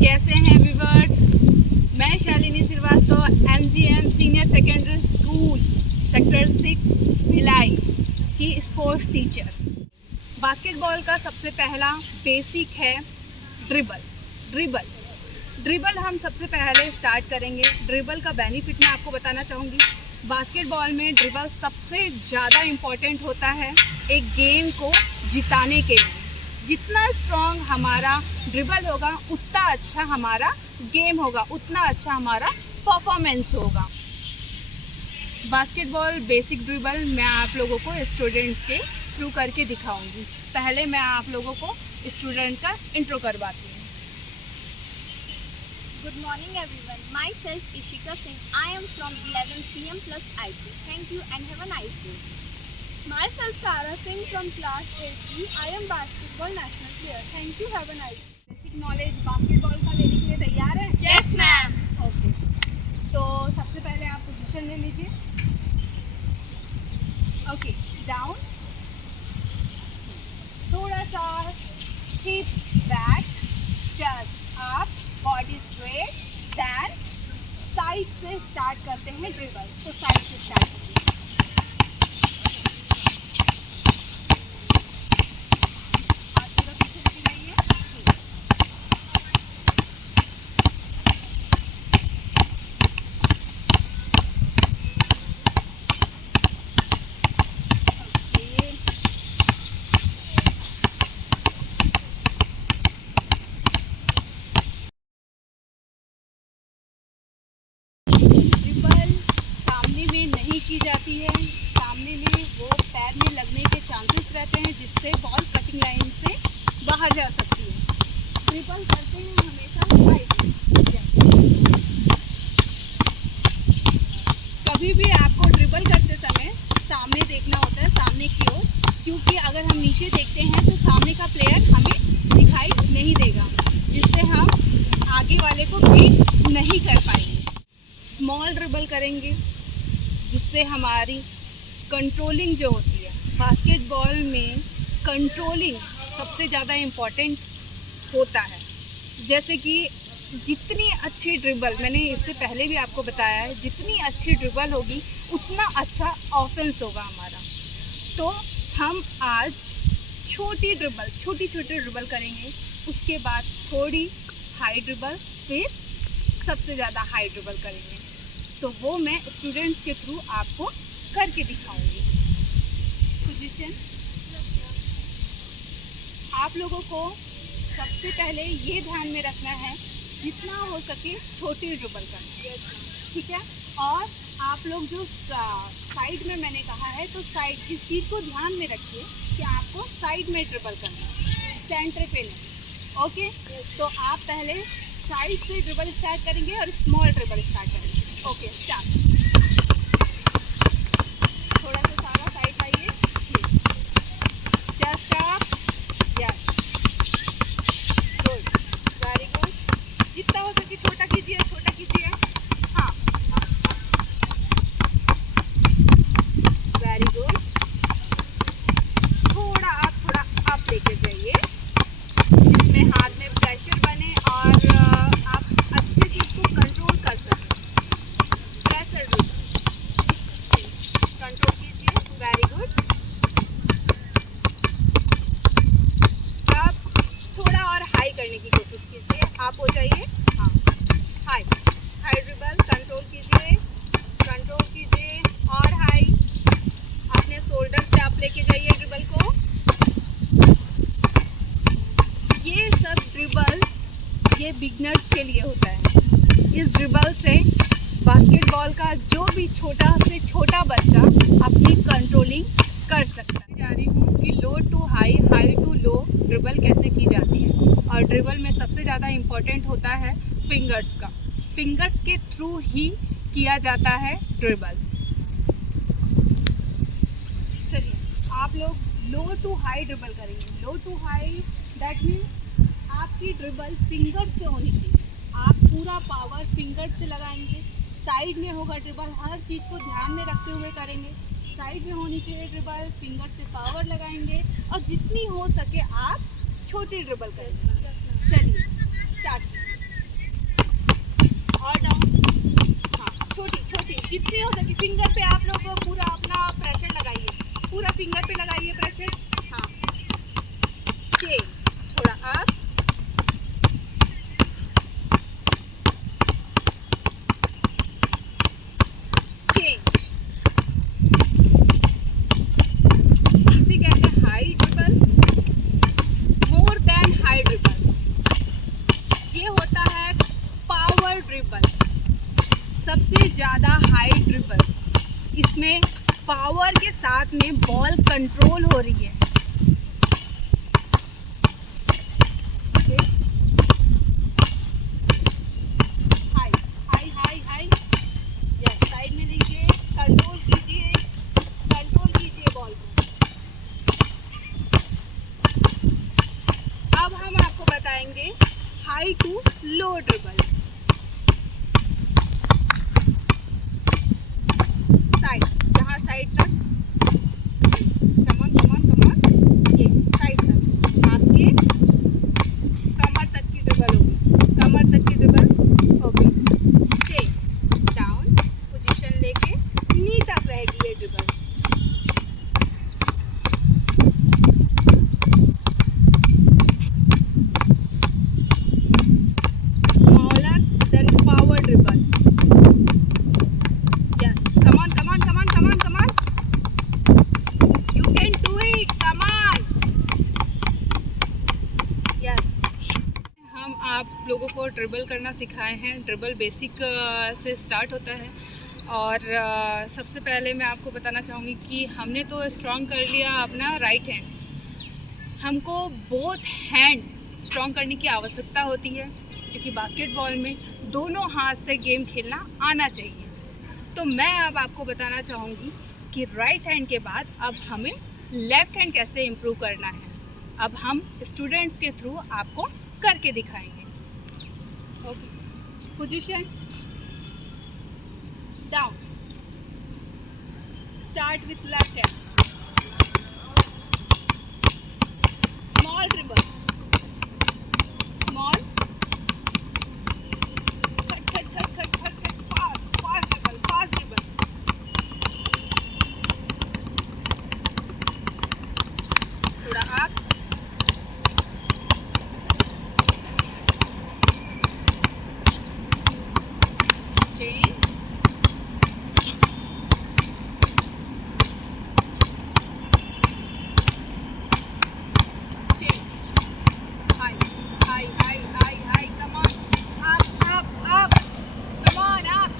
कैसे हैं व्यूअर्स? मैं Shalini Srivastava MGM senior secondary school sector 6 Bhilai की स्पोर्ट्स टीचर। बास्केटबॉल का सबसे पहला बेसिक है ड्रिबल हम सबसे पहले स्टार्ट करेंगे। ड्रिबल का बेनिफिट मैं आपको बताना चाहूँगी। बास्केटबॉल में ड्रिबल सबसे ज़्यादा इम्पॉर्टेंट होता है एक गेम को जिताने के लिए। जितना स्ट्रॉन्ग हमारा ड्रिबल होगा उतना अच्छा हमारा गेम होगा, उतना अच्छा हमारा परफॉर्मेंस होगा। बास्केटबॉल बेसिक ड्रिबल मैं आप लोगों को स्टूडेंट्स के थ्रू करके दिखाऊंगी। पहले मैं आप लोगों को स्टूडेंट का इंट्रो करवाती हूँ। Good morning everyone. Myself Ishika Singh. I am from 11 CM plus IT. Thank you and have a nice day. Myself Sarah Singh from class 8B. I am basketball national player. Thank you. Have a nice day. Basic knowledge basketball का लेने के लिए तैयार हैं? Yes ma'am. Okay, तो सबसे पहले आप पोजीशन ले लीजिए। ओके, डाउन, थोड़ा सा hip back, chest up, body straight, then side से स्टार्ट करते हैं ड्रिबल। तो साइड से स्टार्ट करिए। हाथ पूरा पीछे लेके जाइए। ड्रिबल सामने में नहीं की जाती है। सामने में वो पैर में लगने के चांसेस रहते हैं जिससे बॉल कटिंग लाइन से बाहर जा सकती है। ड्रिबल करते हैं हमेशा साइड में। कभी भी आपको ड्रिबल करते समय सामने देखना होता है, सामने की ओर, क्योंकि अगर हम नीचे देखते हैं तो सामने का प्लेयर हमें दिखाई नहीं देगा, जिससे हम आगे वाले को बीट नहीं कर पाएंगे। स्मॉल ड्रिबल करेंगे जिससे हमारी कंट्रोलिंग जो होती है, बास्केटबॉल में कंट्रोलिंग सबसे ज़्यादा इम्पॉर्टेंट होता है। जैसे कि जितनी अच्छी ड्रिबल, मैंने इससे पहले भी आपको बताया है, जितनी अच्छी ड्रिबल होगी उतना अच्छा ऑफेंस होगा हमारा। तो हम आज छोटी ड्रिबल करेंगे, उसके बाद थोड़ी हाई ड्रिबल, फिर सबसे ज़्यादा हाई ड्रिबल करेंगे। तो वो मैं स्टूडेंट्स के थ्रू आपको करके दिखाऊंगी। पोजीशन, आप लोगों को सबसे पहले ये ध्यान में रखना है जितना हो सके छोटी ड्रिबल करना, ठीक है। और आप लोग जो साइड में मैंने कहा है, तो साइड इस चीज़ को ध्यान में रखिए कि आपको साइड में ड्रिबल करना है, सेंटर पे नहीं। ओके, तो आप पहले साइड से ड्रिबल स्टार्ट करेंगे और स्मॉल ड्रिबल स्टार्ट करेंगे। Okay, start. थोड़ा सा सारा साइड आइए, just up, yes, good, very good. जितना हो सके छोटा कीजिए, हाँ, वेरी गुड। थोड़ा आप लेके जाइए जिसमें हाथ में प्रेशर बने और आप अच्छे से इसको कंट्रोल कर सकें। प्रेशर कंट्रोल कीजिए, वेरी गुड। अब थोड़ा और हाई करने की कोशिश कीजिए, आप हो जाइए, हाँ, हाई ड्रिबल, कंट्रोल कीजिए और हाई। अपने शोल्डर से आप लेके जाइए ड्रिबल को। ये सब ड्रिबल ये बिगनर्स के लिए होता है। इस ड्रिबल से बास्केटबॉल का जो भी छोटा से छोटा बच्चा अपनी कंट्रोलिंग कर सकता है। जा रही हूँ कि low to high, high to low dribble कैसे की जाती है। और ड्रिबल में सबसे ज़्यादा इम्पोर्टेंट होता है फिंगर्स का। फिंगर्स के थ्रू ही किया जाता है ड्रिबल। चलिए, आप लोग लो टू हाई ड्रिबल करेंगे। लो टू हाई दैट मीन्स आपकी ड्रिबल फिंगर से होनी चाहिए। आप पूरा पावर फिंगर से लगाएंगे। साइड में होगा ड्रिबल, हर चीज़ को ध्यान में रखते हुए करेंगे। साइड में होनी चाहिए ड्रिबल, फिंगर से पावर लगाएंगे और जितनी हो सके आप छोटी ड्रिबल करेंगे। चलिए स्टार्ट। ये होता है पावर ड्रिबल, सबसे ज़्यादा हाई ड्रिबल। इसमें पावर के साथ में बॉल कंट्रोल हो रही है। High high high high, yes, side में लीजिए, कंट्रोल कीजिए बॉल को। अब हम आपको बताएंगे high to low dribble. Side, जहाँ साइड तक, कमन कमन कमन, ये साइड तक आपके कमर तक की ड्रिबल होगी, कमर तक की ड्रिबल होगी। चेन डाउन, पोजीशन लेके नी तक रहेगी ये ड्रिबल। आप लोगों को ड्रिबल करना सिखाए हैं। ड्रिबल बेसिक से स्टार्ट होता है और सबसे पहले मैं आपको बताना चाहूँगी कि हमने तो स्ट्रॉन्ग कर लिया अपना राइट हैंड। हमको बोथ हैंड स्ट्रॉन्ग करने की आवश्यकता होती है, क्योंकि बास्केटबॉल में दोनों हाथ से गेम खेलना आना चाहिए। तो मैं अब आपको बताना चाहूँगी कि राइट हैंड के बाद अब हमें लेफ़्ट हैंड कैसे इम्प्रूव करना है। अब हम स्टूडेंट्स के थ्रू आपको करके दिखाएंगे। Okay, position down, start with left hand, small dribble, small, cut cut cut cut cut cut, fast fast dribble, fast dribble, थोड़ा आप, चेन, high high high high high, come on, up up up, come on, up,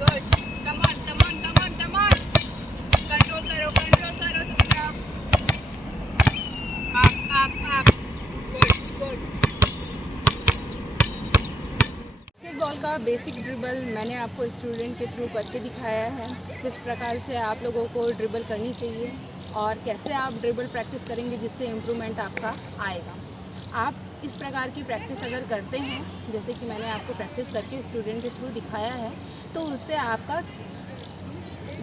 good, come on come on come on come on, control करो सबका, up, good good. Basketball का basic dribble मैंने आपको student के through करके दिखाया है, किस प्रकार से आप लोगों को ड्रिबल करनी चाहिए और कैसे आप ड्रिबल प्रैक्टिस करेंगे जिससे इम्प्रूवमेंट आपका आएगा। आप इस प्रकार की प्रैक्टिस अगर करते हैं, जैसे कि मैंने आपको प्रैक्टिस करके स्टूडेंट के थ्रू दिखाया है, तो उससे आपका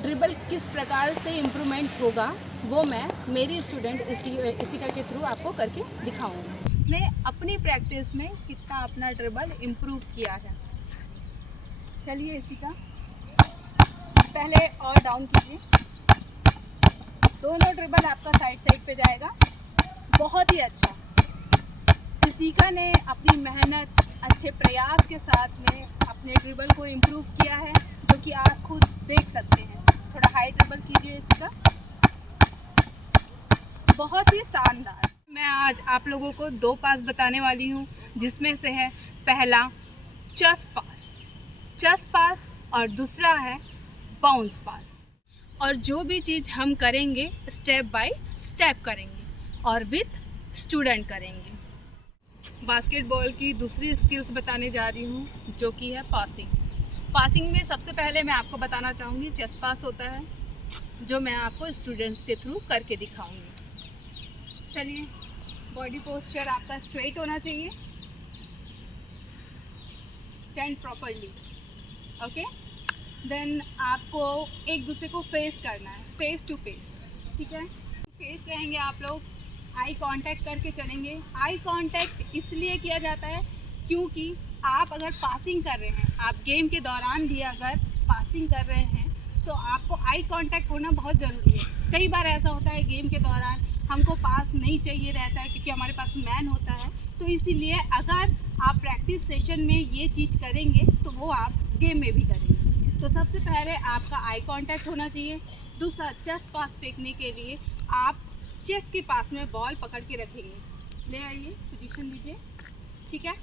ड्रिबल किस प्रकार से इम्प्रूवमेंट होगा वो मैं मेरी स्टूडेंट इशिका के थ्रू आपको करके दिखाऊंगी। उसने अपनी प्रैक्टिस में कितना अपना ड्रिबल इम्प्रूव किया है। चलिए इशिका, पहले और डाउन कीजिए, दोनों ड्रिबल आपका साइड साइड पे जाएगा। बहुत ही अच्छा, इशिका ने अपनी मेहनत, अच्छे प्रयास के साथ में अपने ड्रिबल को इम्प्रूव किया है, जो कि आप खुद देख सकते हैं। थोड़ा हाई ड्रिबल कीजिए इशिका, बहुत ही शानदार। मैं आज आप लोगों को 2 पास बताने वाली हूँ, जिसमें से है पहला चेस्ट पास और दूसरा है बाउंस पास। और जो भी चीज़ हम करेंगे स्टेप बाय स्टेप करेंगे और विथ स्टूडेंट करेंगे। बास्केटबॉल की दूसरी स्किल्स बताने जा रही हूँ, जो कि है पासिंग में सबसे पहले मैं आपको बताना चाहूँगी चेस्ट पास होता है, जो मैं आपको स्टूडेंट्स के थ्रू करके दिखाऊंगी। चलिए, बॉडी पोस्चर आपका स्ट्रेट होना चाहिए, स्टैंड प्रॉपरली, ओके। देन आपको एक दूसरे को फेस करना है, फेस टू फेस, ठीक है। फेस रहेंगे आप लोग, आई कांटेक्ट करके चलेंगे। आई कांटेक्ट इसलिए किया जाता है क्योंकि आप अगर पासिंग कर रहे हैं, आप गेम के दौरान भी अगर पासिंग कर रहे हैं, तो आपको आई कांटेक्ट होना बहुत ज़रूरी है। कई बार ऐसा होता है गेम के दौरान हमको पास नहीं चाहिए रहता है, क्योंकि हमारे पास मैन होता है। तो इसीलिए अगर आप प्रैक्टिस सेशन में ये चीज़ करेंगे तो वो आप गेम में भी करेंगे। तो सबसे पहले आपका आई कांटेक्ट होना चाहिए। दूसरा, चेस्ट पास फेंकने के लिए आप चेस्ट के पास में बॉल पकड़ के रखेंगे। ले आइए, पोजीशन लीजिए, ठीक है।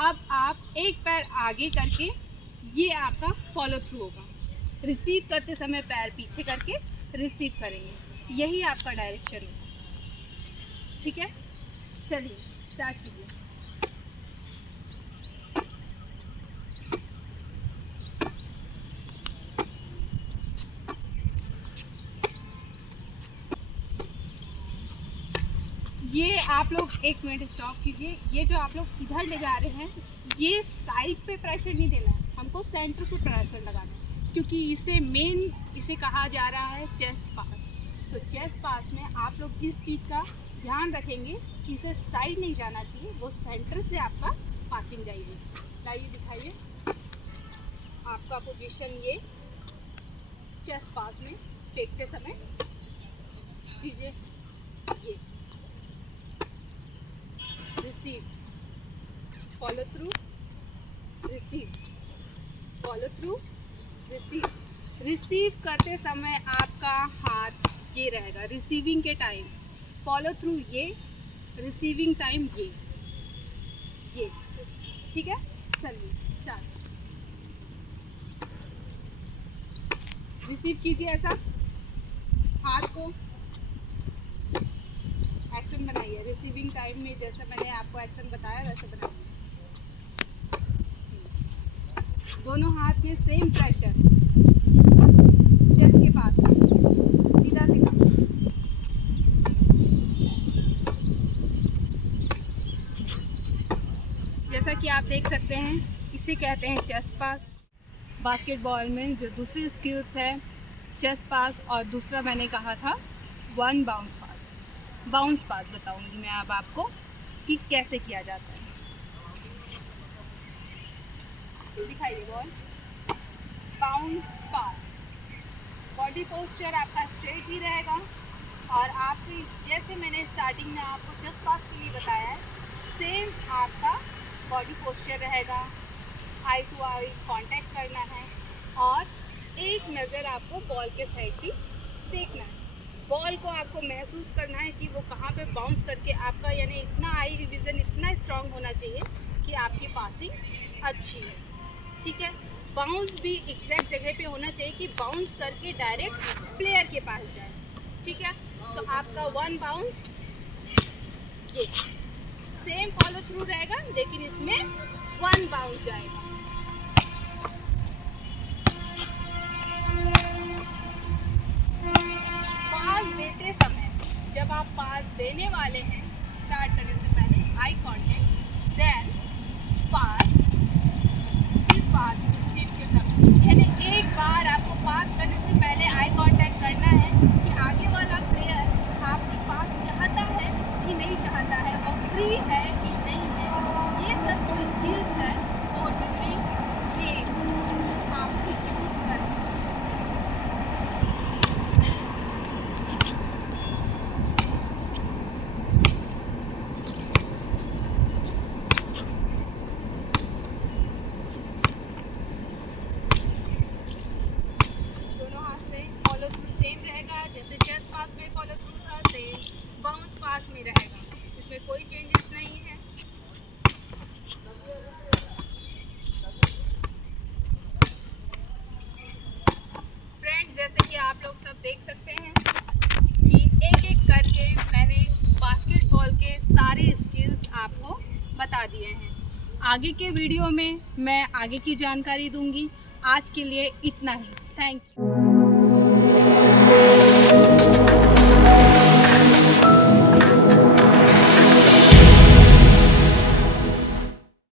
अब आप एक पैर आगे करके ये आपका फॉलो थ्रू होगा। रिसीव करते समय पैर पीछे करके रिसीव करेंगे, यही आपका डायरेक्शन होगा। ठीक है, चलिए स्टार्ट कीजिए। ये आप लोग एक मिनट स्टॉप कीजिए। ये जो आप लोग इधर ले जा रहे हैं, ये साइड पे प्रेशर नहीं देना है, हमको सेंटर से प्रेशर लगाना है, क्योंकि इसे कहा जा रहा है चेस्ट पास। तो चेस्ट पास में आप लोग इस चीज़ का ध्यान रखेंगे कि इसे साइड नहीं जाना चाहिए, वो सेंटर से आपका पासिंग जाएगी। लाइए दिखाइए आपका पोजीशन, ये चेस्ट पास में फेंकते समय दीजिए। ये receive, follow through, receive, follow through, receive. Receive करते समय आपका हाथ ये रहेगा रिसीविंग के टाइम, फॉलो थ्रू ये, रिसीविंग टाइम ये। ठीक है, चलिए स्टार्ट। रिसीव कीजिए ऐसा, हाथ को एक्शन बनाइए। रिसीविंग टाइम में जैसे मैंने आपको एक्शन बताया वैसे बनाइए। दोनों हाथ में सेम प्रेशर, चेस्ट के पास, सीधा सीधा। जैसा कि आप देख सकते हैं, इसे कहते हैं चेस्ट पास। बास्केटबॉल में जो दूसरी स्किल्स है चेस्ट पास, और दूसरा मैंने कहा था one bounce pass. Bounce pass बताऊंगी मैं अब आपको कि कैसे किया जाता है। दिखाइए ball, bounce pass. Body posture आपका स्ट्रेट ही रहेगा, और आपकी जैसे मैंने स्टार्टिंग में आपको चेस्ट पास के लिए बताया है, सेम आपका बॉडी पोस्चर रहेगा। आई टू आई कांटेक्ट करना है, और एक नज़र आपको बॉल के साइड भी देखना है। बॉल को आपको महसूस करना है कि वो कहाँ पे बाउंस करके आपका, यानी इतना आई विजन इतना स्ट्रांग होना चाहिए कि आपकी पासिंग अच्छी है। ठीक है, बाउंस भी एग्जैक्ट जगह पे होना चाहिए कि बाउंस करके डायरेक्ट प्लेयर के पास जाए। ठीक है, तो आपका वन बाउंस ये सेम फॉलो थ्रू रहेगा, लेकिन इसमें वन बाउंस जाएगा। पास देते समय, जब आप पास देने वाले हैं, स्टार्ट करने से पहले आई कांटेक्ट, देन पास, फिर पास रिसीव के समय। यानी एक बार आपको पास करने से पहले आई कांटेक्ट करना है कि आगे वाला प्लेयर आपके पास चाहता है कि नहीं चाहता है, और फ्री है कि नहीं है। ये सब जो स्किल्स है वो ड्यूरिंग गेम आपको यूज़ करना है। जैसे चेस्ट पास में फॉलो थ्रू था, सेम बाउंस पास में रहेगा, इसमें कोई चेंजेस नहीं है। फ्रेंड्स, जैसे कि आप लोग सब देख सकते हैं कि एक एक करके मैंने बास्केटबॉल के सारे स्किल्स आपको बता दिए हैं। आगे के वीडियो में मैं आगे की जानकारी दूंगी। आज के लिए इतना ही। Thank you.